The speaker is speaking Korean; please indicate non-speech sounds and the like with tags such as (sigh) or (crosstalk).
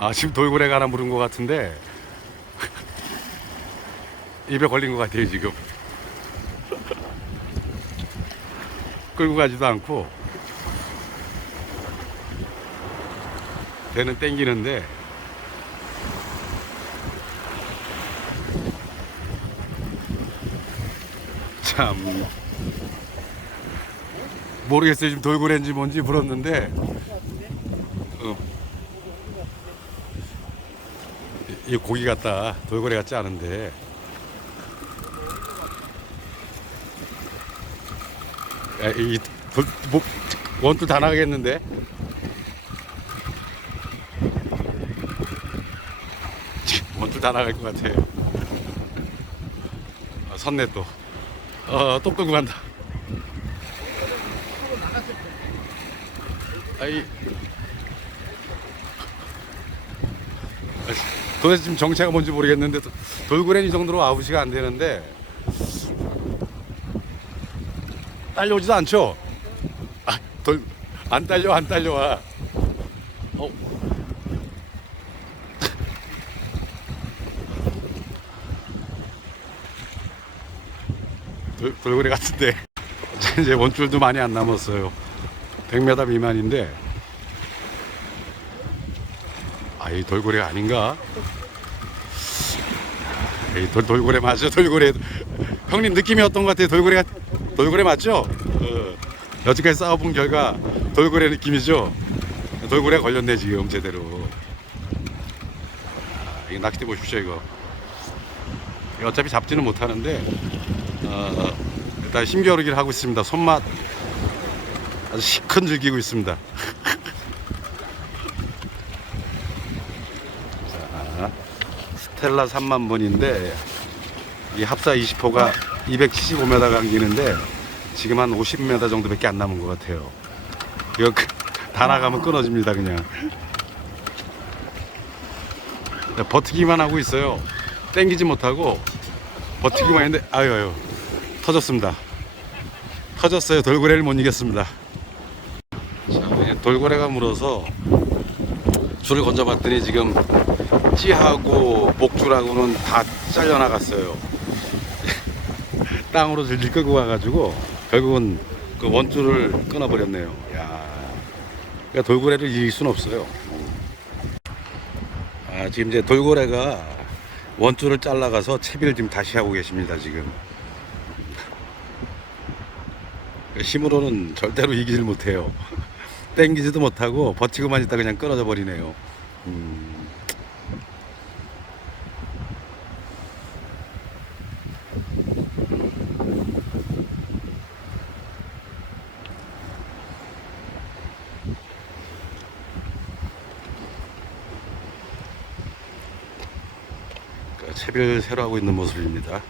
아 지금 돌고래가 하나 물은 것 같은데 입에 걸린 것 같아요 지금. 끌고 가지도 않고 배는 땡기는데 참. 모르겠어요. 지금 돌고래인지 뭔지 물었는데 이 고기 같다. 돌고래 같지 않은데. 야, 이 돌, 뭐, 원투 다 나가겠는데? 원투 다 나갈 것 같아. 아, 선내 또. 어, 또 끌고 간다. 아이 도대체 지금 정체가 뭔지 모르겠는데 이 정도로 아웃이가 안 되는데 딸려오지도 않죠? 아, 돌, 안 딸려 안 딸려와 어. 돌, 돌고래 같은데 (laughs) 이제 원줄도 많이 안 남았어요 100m 미만인데 아이 돌고래 아닌가? 에이 돌, 돌고래 맞죠 돌고래. 형님 느낌이 어떤 것 같아요? 돌고래 같- 돌고래 맞죠? 어, 여지까지 싸워본 결과 돌고래 느낌이죠? 돌고래 걸렸네 지금 제대로. 아, 이거 낚싯대 보십시오 이거. 이거 어차피 잡지는 못하는데 어, 일단 힘겨루기를 하고 있습니다. 손맛. 아주 시큰 즐기고 있습니다 (laughs) 자, 스텔라 3만 번인데 이 합사 20호가 275m 감기는데 지금 한 50m 정도밖에 안 남은 것 같아요. 이거 그- 다 나가면 끊어집니다 그냥. 네, 버티기만 하고 있어요. 땡기지 못하고 버티기만 했는데 아유 아유 터졌습니다. 터졌어요. 돌고래를 못 이겼습니다. 자, 돌고래가 물어서 줄을 건져봤더니 지금 찌하고 목줄하고는 다 잘려나갔어요. (laughs) 땅으로 질질 끌고 가가지고 결국은 그 원줄을 끊어버렸네요. 야. 그러니까 돌고래를 이길 수는 없어요. 아, 지금 이제 돌고래가 원줄을 잘라가서 채비를 지금 다시 하고 계십니다 지금. 힘으로는 절대로 이기질 못해요 땡기지도 못하고 버티고만 있다 그냥 끊어져 버리네요 음. 그 채비를 새로 하고 있는 모습입니다